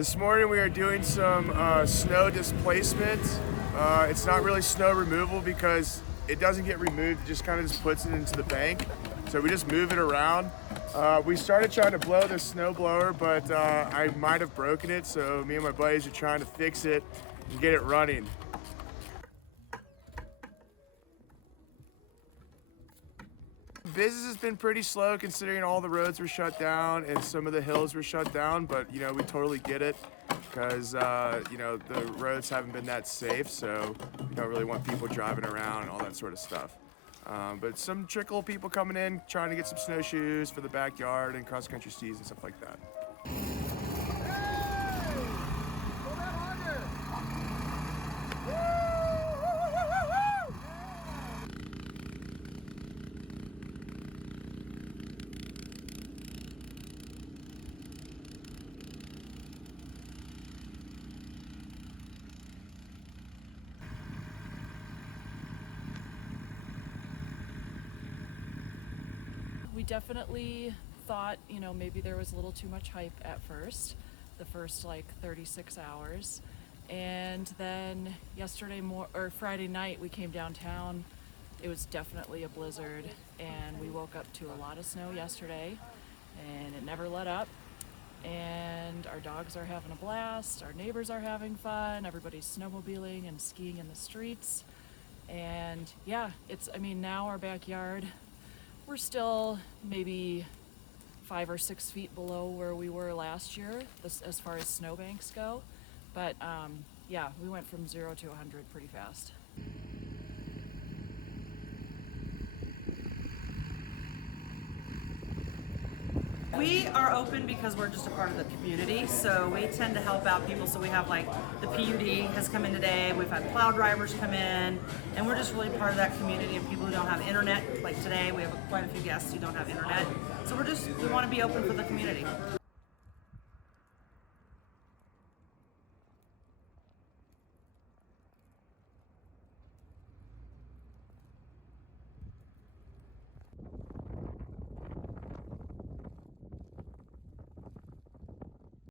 This morning we are doing some snow displacement. It's not really snow removal because it doesn't get removed, it just kind of just puts it into the bank. So we just move it around. We started trying to blow the snow blower, but I might have broken it, so me and my buddies are trying to fix it and get it running. Business has been pretty slow considering all the roads were shut down and some of the hills were shut down, but you know, we totally get it because you know, the roads haven't been that safe, so we don't really want people driving around and all that sort of stuff. But some trickle people coming in trying to get some snowshoes for the backyard and cross-country skis and stuff like that. We definitely thought, you know, maybe there was a little too much hype at first, the first like 36 hours. And then Friday night we came downtown. It was definitely a blizzard and we woke up to a lot of snow yesterday and it never let up. And our dogs are having a blast, our neighbors are having fun, everybody's snowmobiling and skiing in the streets. And yeah, now our backyard, we're still maybe 5 or 6 feet below where we were last year, as far as snowbanks go. But yeah, we went from 0 to 100 pretty fast. We are open because we're just a part of the community, so we tend to help out people. So we have like the PUD has come in today, we've had plow drivers come in, and we're just really part of that community and people who don't have internet. Like today, we have quite a few guests who don't have internet. So we want to be open for the community.